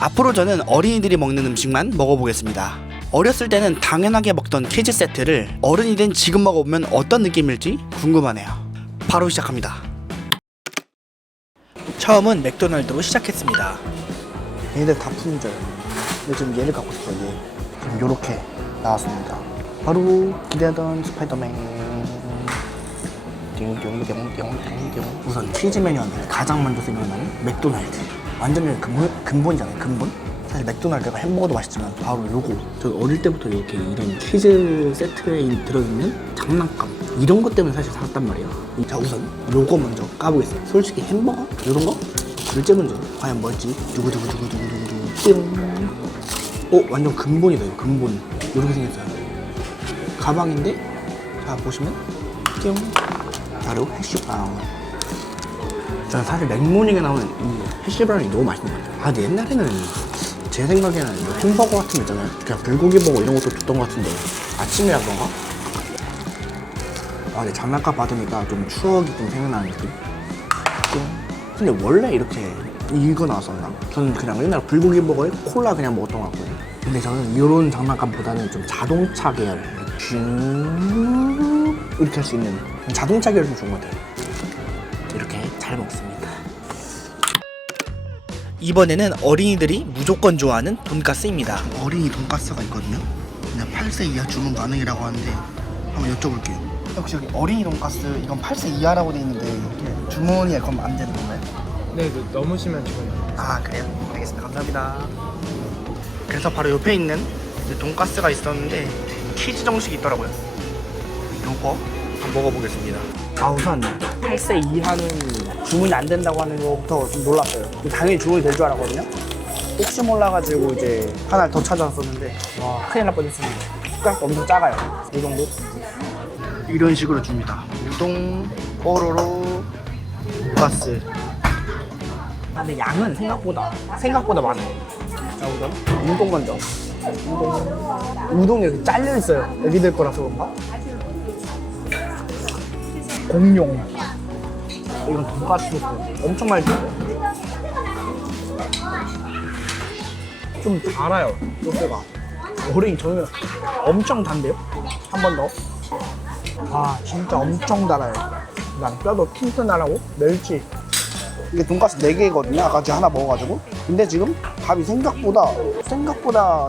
앞으로 저는 어린이들이 먹는 음식만 먹어보겠습니다. 어렸을 때는 당연하게 먹던 키즈 세트를 어른이 된 지금 먹어보면 어떤 느낌일지 궁금하네요. 바로 시작합니다. 처음은 맥도날드로 시작했습니다. 얘들 다 품절. 근데 지금 얘를 갖고 싶어요. 얘. 지금 요렇게 나왔습니다. 바로 기대하던 스파이더맨. 띵띵띵띵띵띵. 우선 치즈 메뉴 하면 가장 먼저 생각나는 맥도날드. 완전히 근본이잖아요. 근본. 사실 맥도날드가 햄버거도 맛있지만 바로 요거. 저 어릴 때부터 이렇게 이런 치즈 세트에 들어있는 장난감 이런 것 때문에 사실 샀단 말이에요. 자, 우선 요거 먼저 까보겠습니다. 솔직히 햄버거 이런 거 둘째 문제 과연 뭘지. 두구두구두구두구두구 오, 완전 근본이다. 이거 근본. 이렇게 생겼어요. 가방인데 자 보시면 띵 바로 해시브라운. 저는 사실 맥모닝에 나오는 이 해시브라운이 너무 맛있는 것 같아요. 아, 근데 옛날에는 제 생각에는 햄버거 같은 거 있잖아요. 그냥 불고기 버거 이런 것도 줬던 것 같은데 아침에 하던가? 아, 근데 장난감 받으니까 좀 추억이 좀 생각나는 느낌? 근데 원래 이렇게 이거 나왔었나? 저는 그냥 옛날 불고기 버거에 콜라 그냥 먹었던 것 같거든요. 근데 저는 이런 장난감보다는 좀 자동차 계열 이렇게 할 수 있는 자동차 계열이 좀 좋은 것 같아요. 이렇게 잘 먹습니다. 이번에는 어린이들이 무조건 좋아하는 돈가스입니다. 어린이 돈가스가 있거든요. 그냥 8세 이하 주문 가능이라고 하는데 한번 여쭤볼게요. 혹시 여기 어린이 돈가스 이건 8세 이하라고 돼 있는데 주문이 그럼 안 되는 건가요? 네, 넘으시면 지금. 아, 그래요? 알겠습니다. 감사합니다. 그래서 바로 옆에 있는 돈가스가 있었는데 키즈 정식이 있더라고요. 요거 한번 먹어보겠습니다. 아, 우선 8세 이하는 주문이 안 된다고 하는 것부터 좀 놀랐어요. 당연히 주문이 될 줄 알았거든요. 혹시 몰라가지고 이제 하나를 더 찾아왔었는데 와, 큰일 날 뻔했습니다. 숟가락 엄청 작아요. 이 정도? 이런 식으로 줍니다. 우동, 뽀로로, 돈가스. 근데 양은 생각보다 많아요. 자, 우선 우동 먼저. 우동이 이렇게 잘려 있어요. 애기들 거라서 그런가? 공룡. 이건 돈가스 소스. 엄청 맛있어요. 좀 달아요, 소스가. 어린이 저는 엄청 단데요? 한 번 더. 아, 진짜 엄청 달아요. 난 뼈도 튼튼하라고 멸치. 이게 돈가스 4개거든요. 아까 제가 하나 먹어가지고. 근데 지금 밥이 생각보다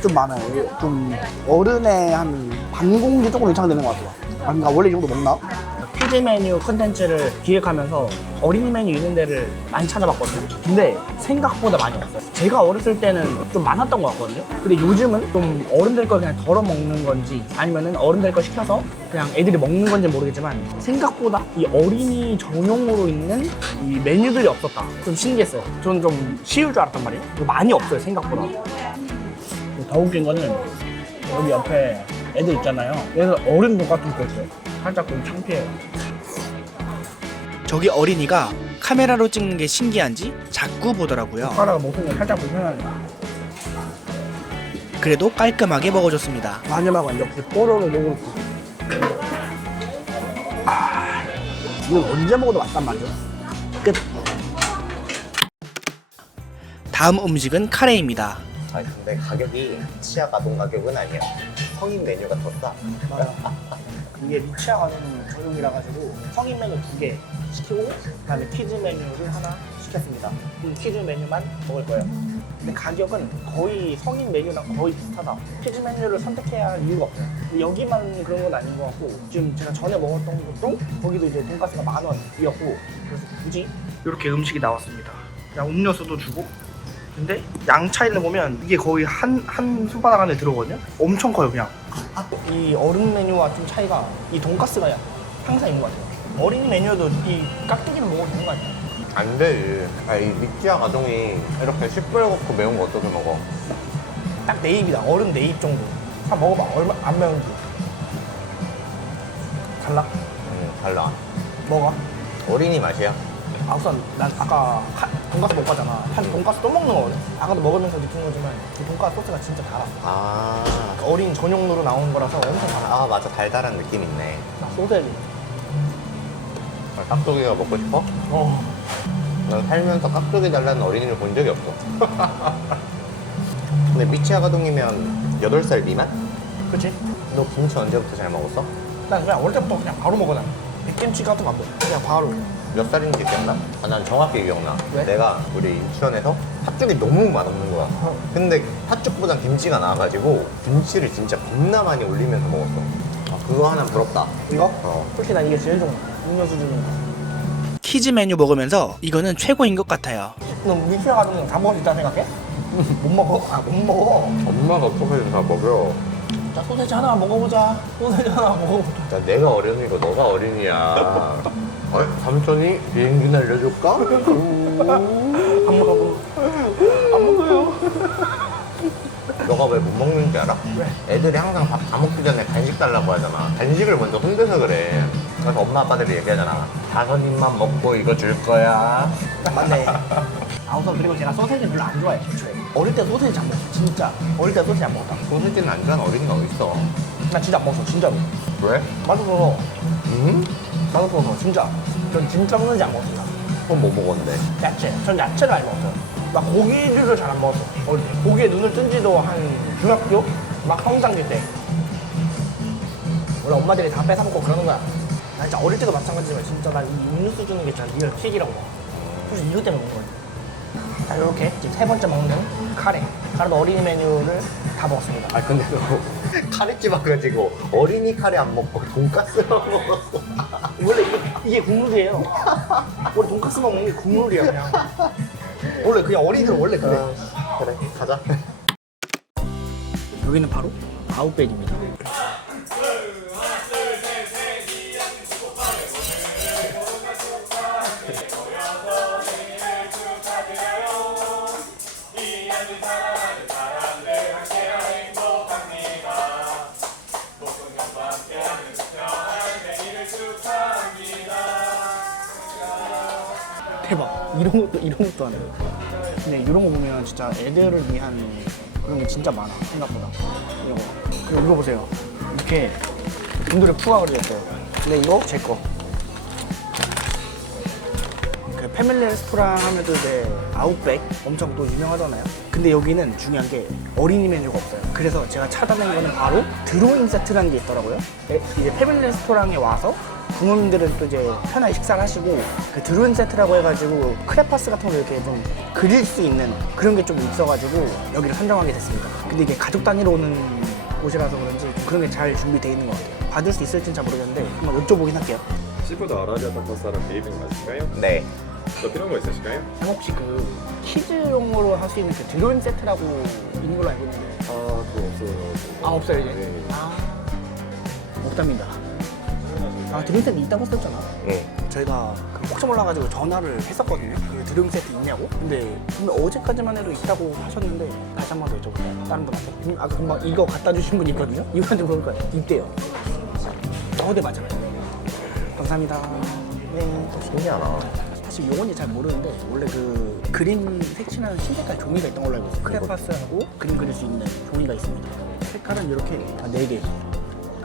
좀 많아요. 좀 어른의 한 반 공기 조금 이상 되는 것 같아요. 아, 그러니까 원래 이 정도 먹나? 키즈 메뉴 컨텐츠를 기획하면서 어린이 메뉴 있는 데를 많이 찾아봤거든요. 근데 생각보다 많이 없어요. 제가 어렸을 때는 좀 많았던 것 같거든요. 근데 요즘은 좀 어른들 거 그냥 덜어 먹는 건지 아니면은 어른들 거 시켜서 그냥 애들이 먹는 건지 모르겠지만 생각보다 이 어린이 전용으로 있는 이 메뉴들이 없었다. 좀 신기했어요. 저는 좀 쉬울 줄 알았단 말이에요. 많이 없어요, 생각보다. 더 웃긴 거는 여기 옆에 애들 있잖아요. 얘들 어른 돈가스 먹고 있어요. 살짝 좀 창피해요. 저기 어린이가 카메라로 찍는 게 신기한지 자꾸 보더라고요. 젓가락을 못 쓰면 살짝 불편하네. 그래도 깔끔하게 먹어줬습니다. 마지막은 역시 뽀로로 요구르트. 아, 이건 언제 먹어도 맛단 말이죠. 끝. 다음 음식은 카레입니다. 아니 근데 가격이 치아 가동 가격은 아니야. 성인 메뉴가 더 싸. 맞아. 이게 리치아 가는 전용이라 가지고 성인 메뉴 2개 시키고 그다음에 키즈 메뉴를 하나 시켰습니다. 키즈 메뉴만 먹을 거예요. 근데 가격은 거의 성인 메뉴랑 거의 비슷하다. 키즈 메뉴를 선택해야 할 이유가 없어요. 여기만 그런 건 아닌 것 같고 지금 제가 전에 먹었던 것도 거기도 이제 돈가스가 10,000원이었고 그래서 굳이 이렇게 음식이 나왔습니다. 그냥 음료수도 주고 근데 양 차이를 보면 이게 거의 한 손바닥 안에 들어오거든요? 엄청 커요, 그냥. 이 어른 메뉴와 좀 차이가 이 돈가스가 항상 있는 것 같아요. 어린이 메뉴도 이 깍두기는 먹어도 되는 거 아니에요? 안 돼. 아, 이 미치아 가동이 이렇게 시뻘겋고 매운 거 어떻게 먹어? 딱 내 입이다. 어른 내 입 정도. 한번 먹어봐. 얼마 안 매운지. 달라? 달라. 뭐가? 어린이 맛이야. 아, 우선 난 아까 돈가스 먹고 가잖아. 한 돈가스 또 먹는 거거든? 아까도 먹으면서 느낀 거지만 이 돈가스 소스가 진짜 달아. 아, 어린 전용으로 나온 거라서 엄청 달아. 아 맞아. 달달한 느낌 있네. 소세지. 깍두기가 먹고 싶어? 어. 난 살면서 깍두기 달라는 어린이를 본 적이 없어. 근데 미치아 가동이면 8살 미만? 그치? 너 김치 언제부터 잘 먹었어? 난 그냥 어릴 때부터 그냥 바로 먹어 난. 백김치 같은 거 안 먹어. 그냥 바로. 몇 살인지 기억나? 아, 난 정확히 기억나. 왜? 내가 우리 유치원에서 팥죽이 너무 맛없는 거야. 근데 팥죽보단 김치가 나와가지고 김치를 진짜 겁나 많이 올리면서 먹었어. 아, 그거 하나 부럽다. 이거? 어. 솔직히 난 이게 제일 좋은 거야. 음료수 주는 거. 키즈 메뉴 먹으면서 이거는 최고인 것 같아요. 너 미치아 가동은 다 먹을 수 있다고 생각해? 못 먹어? 아, 못 먹어. 엄마가 어떻게 다 먹여? 자, 소세지 하나 먹어보자. 소세지 하나 먹어보자. 야, 내가 어른이고 너가 어린이야. 삼촌이 비행기 날려줄까? 안 먹어. 안 먹어요. 너가 왜 못 먹는지 알아? 왜? 애들이 항상 밥 다 먹기 전에 간식 달라고 하잖아. 간식을 먼저 혼내서 그래. 그래서 엄마 아빠들이 얘기하잖아. 5입만 먹고 이거 줄 거야. 맞네. 아, 우선 그리고 제가 소세지 별로 안 좋아해, 애초에. 어릴 때 소세지 안 먹었어, 진짜. 어릴 때 소세지 안 먹었다. 소세지는 안 좋아하는 어린이가 어딨어. 나 진짜 안 먹었어, 진짜로. 왜? 맛없어서. 응? 맛없어서, 진짜. 전 진짜 소세지 안 먹었습니다. 그럼 뭐 먹었는데? 야채. 전 야채를 많이 먹었어요. 막 고기류를 잘 안 먹었어. 어릴 때. 고기에 눈을 뜬 지도 한 중학교? 막 성장기 때. 원래 엄마들이 다 뺏어먹고 그러는 거야. 나 진짜 어릴 때도 마찬가지지만 진짜 난 이 음료수 주는 게 진짜 리얼 킥이라고 봐. 그래서 이것 때문에 먹는 거야. 자, 이렇게 지금 3번째 먹는 카레. 카레도 어린이 메뉴를 다 먹었습니다. 아 근데 너 카레집 와가지고 어린이 카레 안 먹고 돈까스만 먹었어. 원래 이게 국룰이에요. 원래 돈까스만 먹는 게 국룰이야, 그냥. 원래 그냥 어린이들 원래 그래. 그래 가자. 여기는 바로 아웃백입니다. 대박. 이런 것도 하네. 근데 이런 거 보면 진짜 애들을 위한 그런 게 진짜 많아, 생각보다. 이거. 그리고 이거 보세요. 이렇게 분들의 푸가 그려졌어요. 근데 이거 제 거. 그 패밀리 레스토랑 하면도 이제 아웃백 엄청 또 유명하잖아요. 근데 여기는 중요한 게 어린이 메뉴가 없어요. 그래서 제가 찾아낸 거는 바로 드로잉 세트라는 게 있더라고요. 이제 패밀리 레스토랑에 와서 부모님들은 또 이제 편하게 식사를 하시고 그 드로잉 세트라고 해가지고 크레파스 같은 거 이렇게 좀 그릴 수 있는 그런 게 좀 있어가지고 여기를 선정하게 됐습니다. 근데 이게 가족 단위로 오는 곳이라서 그런지 좀 그런 게 잘 준비되어 있는 것 같아요. 받을 수 있을지는 잘 모르겠는데 한번 여쭤보긴 할게요. 시푸드 아라비아 타코스랑 베이빙 맞을까요? 네. 더 필요한 거 있으실까요? 혹시 그 키즈용으로 할 수 있는 그 드로잉 세트라고 있는 걸로 알고 있는데 아 그거 없어요. 아, 없어요 이제? 네. 아, 없답니다. 아, 드로잉 세트 있다고 썼잖아. 응. 저희가 그 혹시 몰라가지고 전화를 했었거든요. 그 드로잉 세트 있냐고? 근데 어제까지만 해도 있다고 하셨는데 다시 한 번 더 여쭤볼게요. 다른 분한테. 아까 금방 이거 갖다 주신 분 있거든요. 이분한테 물어볼 거예요. 있대요. 네, 맞아요. 감사합니다. 네. 신기하다. 사실 용어인지 잘 모르는데 원래 그 그림 색칠하는 신색깔 종이가 있던 걸로 알고 있어요. 크레파스하고 그림 그릴 수 있는 종이가 있습니다. 색깔은 이렇게 4개.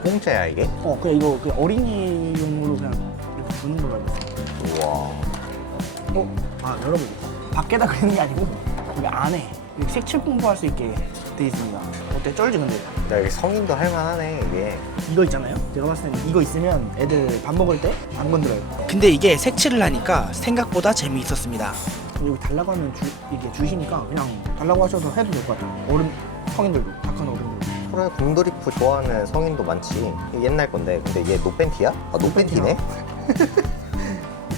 공짜야 이게? 그냥 이거 그냥 어린이용으로 그냥 이렇게 주는 걸로 알고 있어요. 아, 여러분 밖에다 그리는 게 아니고 여기 안에 이렇게 색칠 공부할 수 있게 돼 있습니다. 어때? 쩔지 근데? 야 여기 성인도 할만하네 이게. 이거 있잖아요. 제가 봤을 때는 이거 있으면 애들 밥 먹을 때 안 건드려요. 근데 이게 색칠을 하니까 생각보다 재미있었습니다. 여기 달라고 하면 이게 주시니까 그냥 달라고 하셔도 해도 될 것 같아요. 성인들도, 다 큰 어른들도. 그래 곰돌이푸 좋아하는 성인도 많지. 이게 옛날 건데 근데 얘 노팬티야? 아 노팬티네?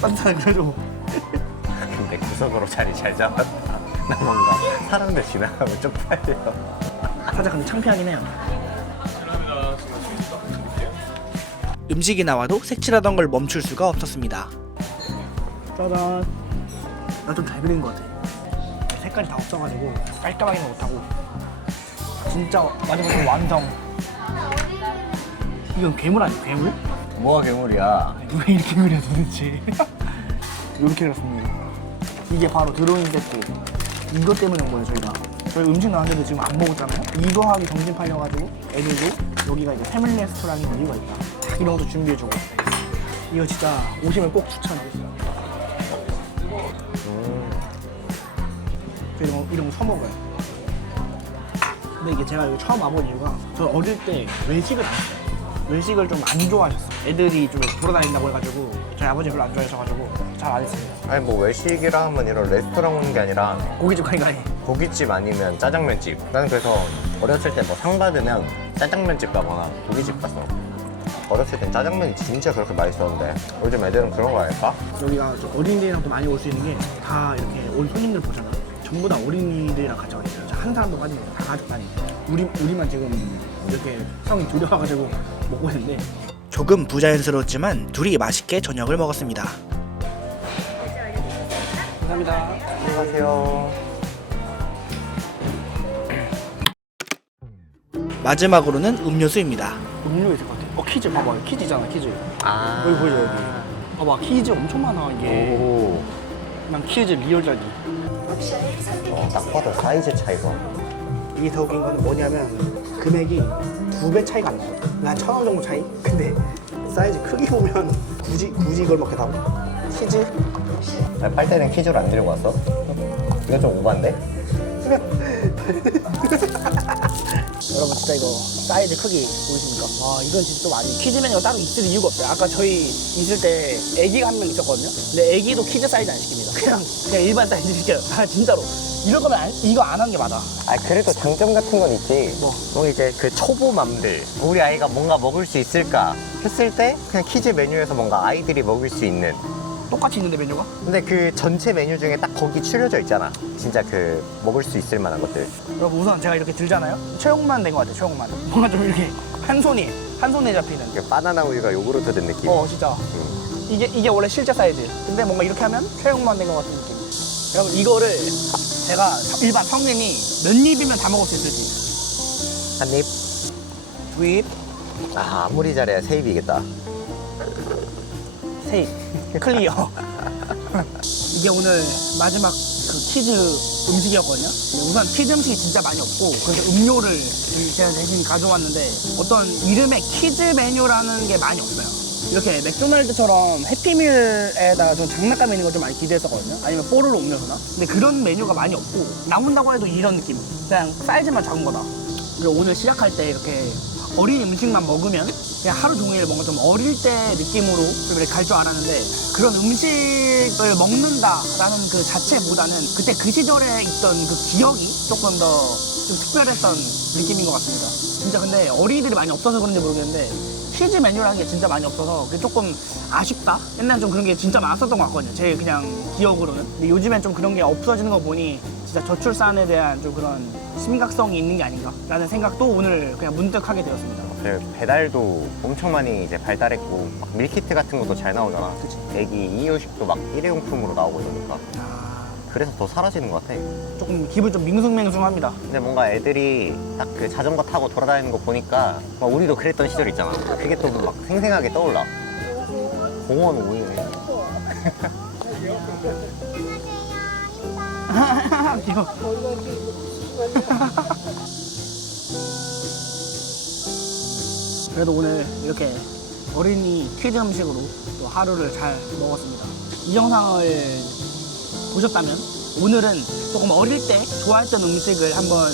딴 사람 그래도 근데 구석으로 자리 잘 잡았다. 나 뭔가 사람들 지나가면 쪽팔려. 살짝 근데 창피하긴 해요. 음식이 나와도 색칠하던 걸 멈출 수가 없었습니다. 짜잔. 나 좀 잘 그린 것 같아. 색깔이 다 없어가지고 깔끔하게는 못하고 진짜 마지막에 완성. 이건 괴물 아니야? 괴물? 뭐가 괴물이야? 누가 이렇게 그려 도대체. 이렇게 그렸습니다. 이게 바로 드로잉 세트. 이것 때문에 온 거예요 저희가. 저희 음식 나왔는데 지금 안 먹었잖아요. 이거 하기 정신 팔려가지고 애들도 여기가 이제 패밀리 레스토랑인 이유가 있다. 딱 이런 것도 준비해주고. 이거 진짜 오시면 꼭 추천하겠어요. 저 이런 거 사먹어요. 근데 이게 제가 여기 처음 와본 이유가 저 어릴 때 외식을 안 했어요. 외식을 좀 안 좋아하셨어. 애들이 좀 돌아다닌다고 해가지고 저희 아버지 별로 안 좋아하셔가지고 잘 안 했습니다. 아니 뭐 외식이라 하면 이런 레스토랑 오는 게 아니라 고깃집 가니까 고깃집 아니면 짜장면집. 나는 그래서 어렸을 때 뭐 상 받으면 짜장면집 가거나 고깃집 갔어. 어렸을 땐 짜장면이 진짜 그렇게 맛있었는데 요즘 애들은 그런 거 아닐까? 여기가 좀 어린이들이랑 또 많이 올 수 있는 게 다 이렇게 온 손님들 보잖아. 전부 다 어린이들이랑 같이 와 있어요. 한 사람도 빠지고 다 가족 다니. 우리만 지금 이렇게 형이 두려워가지고 먹고 있는데. 조금 부자연스러웠지만 둘이 맛있게 저녁을 먹었습니다. 감사합니다. 안녕하세요. 마지막으로는 음료수입니다. 음료 있을 것 같아. 퀴즈 봐봐. 퀴즈잖아, 퀴즈. 아. 여기 보여, 여기. 봐봐, 퀴즈 엄청 많아, 이게. 오. 난 퀴즈 리얼작이. 딱 봐도 사이즈 차이가. 이게 더 웃긴 거는 뭐냐면 금액이 2배 차이가 안 나거든. 한 1,000원 정도 차이? 근데 사이즈 크기 보면 굳이 이걸 먹겠다고? 퀴즈? 빨대는 퀴즈로 안 들고 왔어? 이건 좀 오반데? 여러분 진짜 이거 사이즈 크기 보이십니까? 와 이건 진짜 또 많이 퀴즈 메뉴가 따로 있을 이유가 없어요. 아까 저희 있을 때 애기가 한 명 있었거든요. 근데 애기도 퀴즈 사이즈 안 시킵니다. 그냥 일반 사이즈 시켜요. 아 진짜로 이럴 거면 이거 안 하는 게 맞아. 아 그래도 장점 같은 건 있지. 뭐 이제 그 초보맘들 우리 아이가 뭔가 먹을 수 있을까 했을 때 그냥 퀴즈 메뉴에서 뭔가 아이들이 먹을 수 있는. 똑같이 있는데 메뉴가? 근데 그 전체 메뉴 중에 딱 거기 추려져 있잖아. 진짜 그 먹을 수 있을 만한 것들. 여러분 우선 제가 이렇게 들잖아요. 최홍만 된 것 같아요. 최홍만. 뭔가 좀 이렇게 한 손에 잡히는. 그 바나나 우유가 요구르트 된 느낌. 진짜. 이게 원래 실제 사이즈. 근데 뭔가 이렇게 하면 최홍만 된 것 같은 느낌. 여러분 이거를 제가 일반 성인이 몇 입이면 다 먹을 수 있을지. 한 입. 두 입, 아 아무리 잘해야 세 입이겠다. 세 입. 클리어. 이게 오늘 마지막 그 퀴즈 음식이었거든요. 근데 우선 퀴즈 음식이 진짜 많이 없고 그래서 음료를 제가 대신 가져왔는데 어떤 이름의 퀴즈 메뉴라는 게 많이 없어요. 이렇게 맥도날드처럼 해피밀에다가 좀 장난감 있는 거 좀 많이 기대했었거든요. 아니면 뽀로로 음료수나. 근데 그런 메뉴가 많이 없고 나온다고 해도 이런 느낌. 그냥 사이즈만 작은 거다. 그리고 오늘 시작할 때 이렇게 어린 음식만 먹으면 그냥 하루 종일 뭔가 좀 어릴 때 느낌으로 좀 이렇게 갈 줄 알았는데 그런 음식을 먹는다라는 그 자체보다는 그때 그 시절에 있던 그 기억이 조금 더 좀 특별했던 느낌인 것 같습니다. 진짜 근데 어린이들이 많이 없어서 그런지 모르겠는데 퀴즈 메뉴라는 게 진짜 많이 없어서 그게 조금 아쉽다? 옛날에 좀 그런 게 진짜 많았었던 것 같거든요. 제 그냥 기억으로는. 근데 요즘엔 좀 그런 게 없어지는 거 보니 진짜 저출산에 대한 좀 그런 심각성이 있는 게 아닌가라는 생각도 오늘 그냥 문득 하게 되었습니다. 그 배달도 엄청 많이 이제 발달했고 막 밀키트 같은 것도 잘 나오잖아. 그치. 애기 이유식도 막 일회용품으로 나오고 이러니까. 그래서 더 사라지는 것 같아. 조금 기분 좀 밍숭맹숭합니다. 근데 뭔가 애들이 딱 그 자전거 타고 돌아다니는 거 보니까 막 우리도 그랬던 시절 있잖아. 그게 또 막 생생하게 떠올라. 공원 오이네. 귀여워. 그래도 오늘 이렇게 어린이 퀴즈 음식으로 또 하루를 잘 먹었습니다. 이 영상을 보셨다면 오늘은 조금 어릴 때 좋아했던 음식을 한번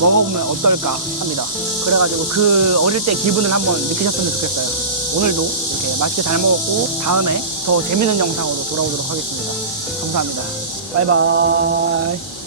먹어보면 어떨까 합니다. 그래가지고 그 어릴 때 기분을 한번 느끼셨으면 좋겠어요. 오늘도 이렇게 맛있게 잘 먹었고 다음에 더 재밌는 영상으로 돌아오도록 하겠습니다. 감사합니다. 바이바이.